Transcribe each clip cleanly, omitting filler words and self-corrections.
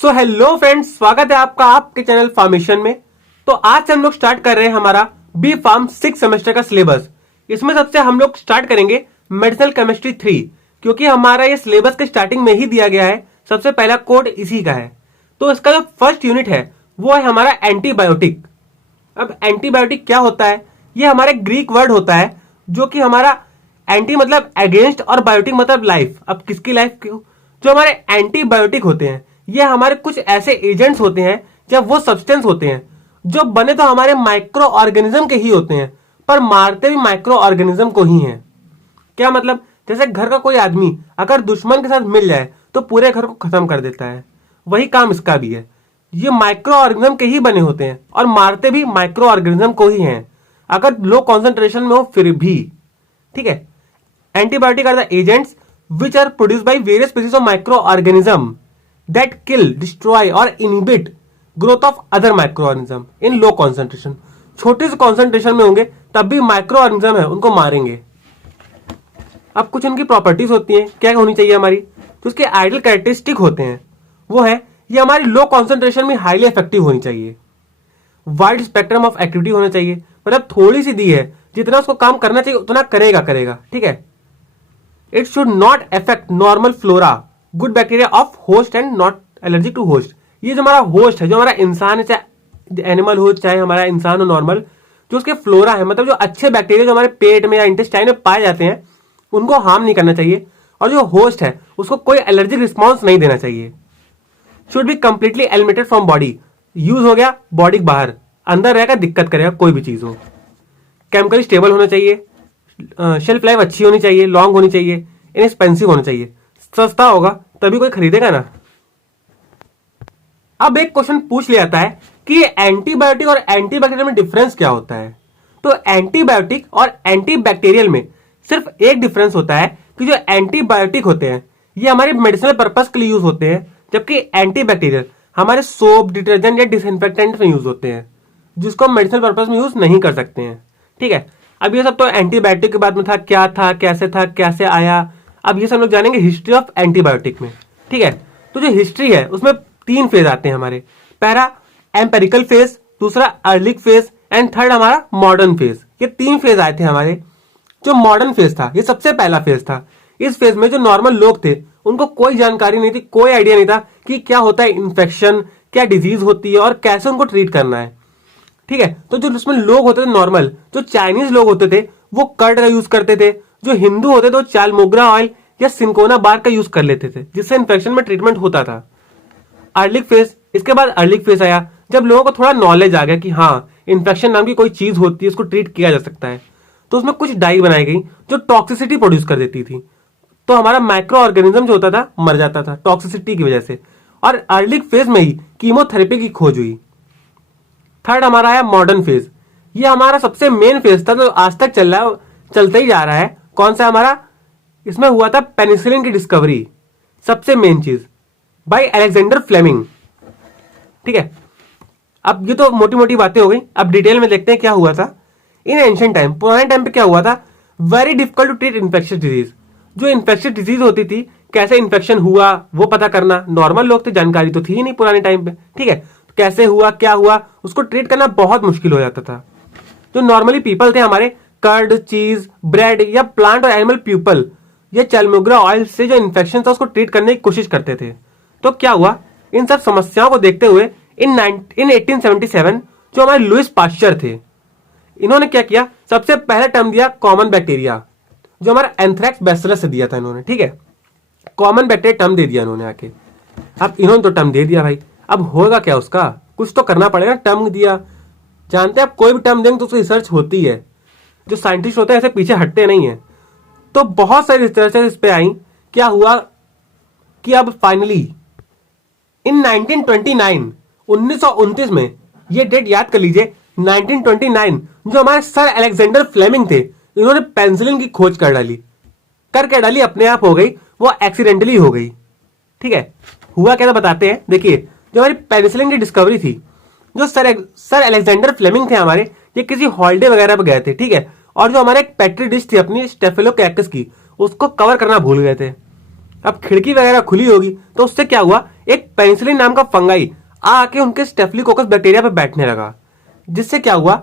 So hello friends, स्वागत है आपका आपके चैनल फार्मेशन में। तो आज से हम लोग स्टार्ट कर रहे हैं हमारा बी फार्म 6 सेमेस्टर का सिलेबस। इसमें सबसे हम लोग स्टार्ट करेंगे मेडिसिनल केमिस्ट्री 3, क्योंकि हमारा ये सिलेबस के स्टार्टिंग में ही दिया गया है। सबसे पहला कोड इसी का है। तो इसका जो फर्स्ट यूनिट है वो है हमारा एंटीबायोटिक। अब एंटीबायोटिक क्या होता है? ये हमारा ग्रीक वर्ड होता है जो कि हमारा एंटी मतलब अगेंस्ट और बायोटिक मतलब लाइफ। अब किसकी लाइफ क्यों? जो हमारे एंटीबायोटिक होते हैं ये हमारे कुछ ऐसे एजेंट्स होते हैं या वो सब्सटेंस होते हैं जो बने तो हमारे माइक्रो ऑर्गेनिज्म के ही होते हैं, पर मारते भी माइक्रो ऑर्गेनिज्म को ही हैं। क्या मतलब? जैसे घर का कोई आदमी अगर दुश्मन के साथ मिल जाए तो पूरे घर को खत्म कर देता है, वही काम इसका भी है। ये माइक्रो ऑर्गेनिज्म के ही बने होते हैं और मारते भी माइक्रो ऑर्गेनिज्म को ही हैं, अगर लो कॉन्सेंट्रेशन में हो फिर भी। ठीक है। Antibiotic are the agents which are produced by various species of micro organism that kill, destroy or inhibit growth of other microorganism in low concentration। छोटे से कॉन्सेंट्रेशन में होंगे तब भी माइक्रो ऑर्गेनिज्म है उनको मारेंगे। अब कुछ उनकी प्रॉपर्टीज होती हैं, क्या होनी चाहिए हमारी, तो उसके आइडियल कैरेक्टरिस्टिक होते हैं। वो है ये हमारी लो कॉन्सेंट्रेशन में हाईली इफेक्टिव होनी चाहिए, वाइड स्पेक्ट्रम ऑफ एक्टिविटी होना चाहिए, मतलब थोड़ी सी दी है जितना उसको काम करना चाहिए उतना करेगा। ठीक है। It should not affect normal flora good bacteria of host and not allergy to host. ये जो हमारा होस्ट है, जो हमारा इंसान है, चाहे एनिमल हो चाहे हमारा इंसान हो नॉर्मल, जो उसके फ्लोरा है मतलब जो अच्छे बैक्टीरिया जो हमारे पेट में या इंटेस्टाइन में पाए जाते हैं उनको हार्म नहीं करना चाहिए, और जो होस्ट है उसको कोई एलर्जिक रिस्पॉन्स नहीं देना चाहिए। Should be completely eliminated from body. Use हो गया बॉडी बाहर, अंदर रहेगा दिक्कत करेगा कोई भी चीज हो। केमिकली स्टेबल होना चाहिए, शेल्फ लाइफ अच्छी होनी चाहिए, लॉन्ग होनी चाहिए, इनएक्सपेंसिव होना चाहिए, सस्ता होगा तभी कोई खरीदेगा ना। अब एक क्वेश्चन पूछ लिया जाता है कि ये एंटीबायोटिक और एंटीबैक्टीरियल में डिफरेंस क्या होता है। तो एंटीबायोटिक और एंटीबैक्टीरियल में सिर्फ एक डिफरेंस होता है कि जो एंटीबायोटिक होते हैं ये हमारे मेडिसिनल पर्पस के लिए यूज होते हैं, जबकि एंटीबैक्टीरियल हमारे सोप, डिटर्जेंट या डिसइंफेक्टेंट में यूज होते हैं, जिसको हम मेडिसिनल पर्पस में यूज नहीं कर सकते हैं। ठीक है। अब ये सब तो एंटीबायोटिक के बाद में था, क्या था, कैसे आया। अब ये सब लोग जानेंगे हिस्ट्री ऑफ एंटीबायोटिक में। ठीक है। तो जो हिस्ट्री है उसमें 3 फेज आते हैं हमारे। पहला एम्पेरिकल फेज, दूसरा अर्लिक फेज एंड थर्ड हमारा मॉडर्न फेज। ये 3 फेज आए थे हमारे। जो मॉडर्न फेज था ये सबसे पहला फेज था। इस फेज में जो नॉर्मल लोग थे उनको कोई जानकारी नहीं थी, कोई आइडिया नहीं था कि क्या होता है इन्फेक्शन, क्या डिजीज होती है और कैसे उनको ट्रीट करना है। ठीक है। तो जो उसमें लोग होते थे नॉर्मल, जो चाइनीज लोग होते थे वो कर्ड का यूज करते थे, जो हिंदू होते थे वो चालमोग्रा ऑयल या सिंकोना बार का यूज कर लेते थे, जिससे इन्फेक्शन में ट्रीटमेंट होता था। अर्लिक फेज, इसके बाद अर्लिक फेज आया जब लोगों को थोड़ा नॉलेज आ गया कि हाँ इन्फेक्शन नाम की कोई चीज होती है, उसको ट्रीट किया जा सकता है। तो उसमें कुछ डाई बनाई गई जो टॉक्सिसिटी प्रोड्यूस कर देती थी, तो हमारा माइक्रो ऑर्गेनिज्म जो होता था मर जाता था टॉक्सिसिटी की वजह से। और अर्लिक फेज में ही कीमोथेरेपी की खोज हुई। थर्ड हमारा आया मॉडर्न फेज। ये हमारा सबसे मेन फेज था जो आज तक चलता ही जा रहा है। कौन सा हमारा? इसमें हुआ था पेनिसिलिन की डिस्कवरी, सबसे मेन चीज बाय अलेक्जेंडर फ्लेमिंग। ठीक है। अब ये तो मोटी मोटी बातें हो गई, अब डिटेल में देखते हैं क्या हुआ था इन एंशिएंट टाइम। पुराने टाइम पे क्या हुआ था? Very difficult to treat infectious disease. जो इन्फेक्शियस डिजीज होती थी, कैसे इन्फेक्शन हुआ वो पता करना, नॉर्मल लोग थे, जानकारी तो थी ही नहीं पुराने टाइम पे। ठीक है। कैसे हुआ, क्या हुआ, उसको ट्रीट करना बहुत मुश्किल हो जाता था। जो नॉर्मली पीपल थे हमारे, कर्ड, चीज, ब्रेड या प्लांट और एनिमल प्यूपल या चैलमोग्रा ऑयल से जो इन्फेक्शन था उसको ट्रीट करने की कोशिश करते थे। तो क्या हुआ? इन सब समस्याओं को देखते हुए इन 1877 जो हमारे लुइस पाश्चर थे, इन्होंने क्या किया? सबसे पहला टर्म दिया कॉमन बैक्टीरिया, जो हमारा एंथ्रेक्स बैसिलस से दिया था इन्होंने। ठीक है। कॉमन बैक्टीरिया टर्म दे दिया इन्होंने आके। अब इन्होंने तो टर्म दे दिया भाई, अब होगा क्या उसका? कुछ तो करना पड़ेगा। टर्म दिया, जानते हैं आप कोई भी टर्म देंगे तो उसकी रिसर्च होती है। जो साइंटिस्ट होते हैं ऐसे पीछे हटते नहीं है। तो बहुत सारी रिसर्चेस इस पे आई। क्या हुआ कि अब फाइनली इन 1929 में, ये डेट याद कर लीजिए, 1929 जो हमारे सर अलेक्जेंडर फ्लेमिंग थे, इन्होंने पेनिसिलिन की खोज कर डाली अपने आप हो गई, वो एक्सीडेंटली हो गई। ठीक है। हुआ क्या था बताते हैं। देखिए, जो हमारी पेनिसिलिन की डिस्कवरी थी, जो सर अलेक्जेंडर फ्लेमिंग थे हमारे, ये किसी हॉलिडे वगैरह पे गए थे। ठीक है। और जो हमारे एक पेट्री डिश थी अपनी स्टेफिलोकोकस की, उसको कवर करना भूल गए थे। अब खिड़की वगैरह खुली होगी तो उससे क्या हुआ, एक पेनिसिलिन नाम का फंगाई आके उनके स्टेफिलोकोकस बैक्टीरिया पे बैठने लगा, जिससे क्या हुआ,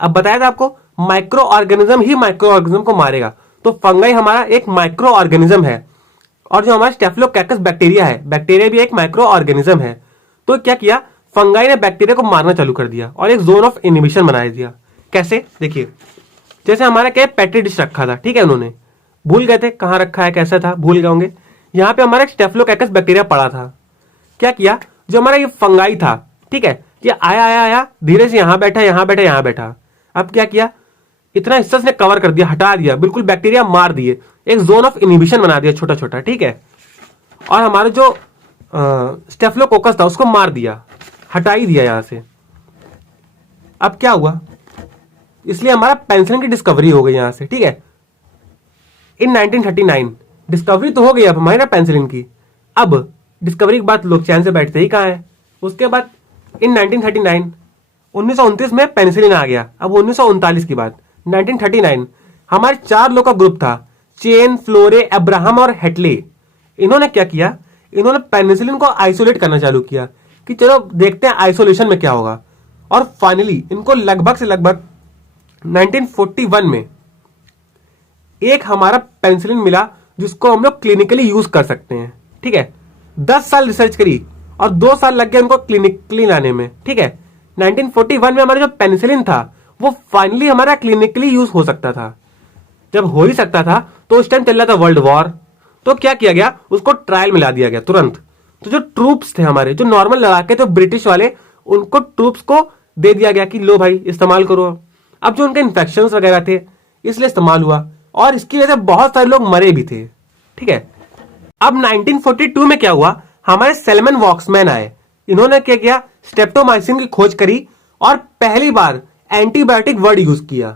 अब बताया था आपको माइक्रो ऑर्गेनिज्म ही माइक्रो ऑर्गेनिज्म को मारेगा। तो फंगाई हमारा एक माइक्रो ऑर्गेनिज्म है और जो हमारा स्टेफिलोकोकस बैक्टीरिया है, बैक्टीरिया भी एक माइक्रो ऑर्गेनिज्म है। तो क्या किया, फंगाई ने बैक्टीरिया को मारना चालू कर दिया और एक जोन ऑफ इनहिबिशन बना दिया। कैसे, देखिए, जैसे हमारा क्या पेट्री डिश रखा था, ठीक है, उन्होंने भूल गए थे कहां रखा है, कैसा था, भूल गए होंगे। यहाँ पे हमारा स्टेफिलोकोकस बैक्टीरिया पड़ा था। क्या किया, जो हमारा ये फंगाई था, ठीक है, ये आया आया आया धीरे से यहां बैठा, यहां बैठा, यहां बैठा। अब क्या किया, इतना हिस्सा उसने कवर कर दिया, हटा दिया, बिल्कुल बैक्टीरिया मार दिए, एक जोन ऑफ इनहिबिशन बना दिया छोटा छोटा, ठीक है। और हमारा जो स्टेफिलोकोकस था उसको मार दिया, हटा ही दिया यहां से। अब क्या हुआ, इसलिए हमारा पेनिसिलिन की डिस्कवरी हो गई यहां से, ठीक है। इन 1939 डिस्कवरी तो हो गई अब हमारी ना पेनिसिलिन की। अब डिस्कवरी के बाद लोग चैन से बैठते ही कहां है। उसके बाद इन 1939 1929 में पेनिसिलिन आ गया। अब 1939 की बात, 1939 हमारे 4 लोग का ग्रुप था, चेन, फ्लोरे, अब्राहम और हेटले। इन्होंने क्या किया, इन्होंने पेनिसिलिन को आइसोलेट करना चालू किया कि चलो देखते हैं आइसोलेशन में क्या होगा। और फाइनली इनको लगभग से लगभग 1941 में एक हमारा पेनिसिलिन मिला जिसको हम लोग क्लिनिकली यूज कर सकते हैं, ठीक है। 10 साल रिसर्च करी और 2 साल लग गए उनको क्लिनिकली लाने में, ठीक है। 1941 में हमारा जो पेनिसिलिन था वो फाइनली हमारा क्लिनिकली यूज हो सकता था। जब हो ही सकता था तो उस टाइम चल रहा था वर्ल्ड वॉर, तो क्या किया गया, उसको ट्रायल में ला दिया गया तुरंत। तो जो ट्रूप्स थे हमारे, जो नॉर्मल लड़ाके थे ब्रिटिश वाले, उनको ट्रूप्स को दे दिया गया कि लो भाई इस्तेमाल करो। अब जो उनके इन्फेक्शन वगैरह थे इसलिए इस्तेमाल हुआ और इसकी वजह से बहुत सारे लोग मरे भी थे, ठीक है। अब 1942 में क्या हुआ, हमारे सेल्मन वॉक्समैन आए। इन्होंने क्या किया, स्ट्रेप्टोमाइसिन की खोज करी और पहली बार एंटीबायोटिक वर्ड यूज किया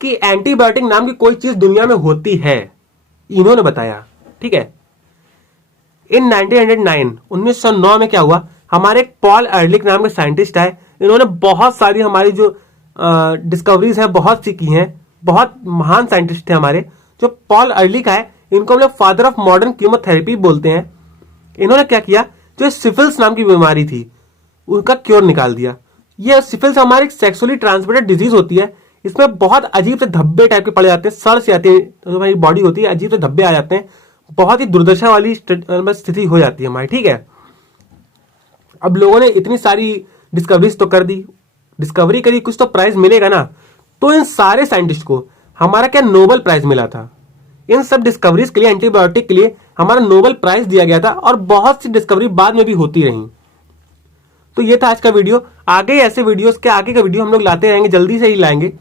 कि एंटीबायोटिक नाम की कोई चीज दुनिया में होती है, इन्होंने बताया, ठीक है। इन 1909 में क्या हुआ, हमारे एक पॉल अर्लिक नाम के साइंटिस्ट आए। इन्होंने बहुत सारी हमारी जो डिस्कवरीज हैं बहुत सी की हैं, बहुत महान साइंटिस्ट थे हमारे। जो पॉल अर्लिक आए, इनको हम लोग फादर ऑफ मॉडर्न कीमोथेरेपी बोलते हैं। इन्होंने क्या किया, जो सिफिल्स नाम की बीमारी थी उनका क्योर निकाल दिया। ये सिफिल्स हमारी सेक्सुअली ट्रांसमिटेड डिजीज होती है। इसमें बहुत अजीब से धब्बे टाइप के पड़ जाते हैं, सड़ से आती है, जो हमारी बॉडी होती है अजीब से धब्बे आ जाते हैं, बहुत ही दुर्दशा वाली स्थिति हो जाती है हमारी, ठीक है। अब लोगों ने इतनी सारी डिस्कवरीज तो कर दी, डिस्कवरी करी, कुछ तो प्राइज मिलेगा ना। तो इन सारे साइंटिस्ट को हमारा क्या नोबेल प्राइज मिला था। इन सब डिस्कवरीज के लिए, एंटीबायोटिक के लिए हमारा नोबेल प्राइज दिया गया था और बहुत सी डिस्कवरी बाद में भी होती रही। तो ये था आज का वीडियो। आगे ऐसे वीडियोस के आगे का वीडियो हम लोग लाते रहेंगे, जल्दी से ही लाएंगे।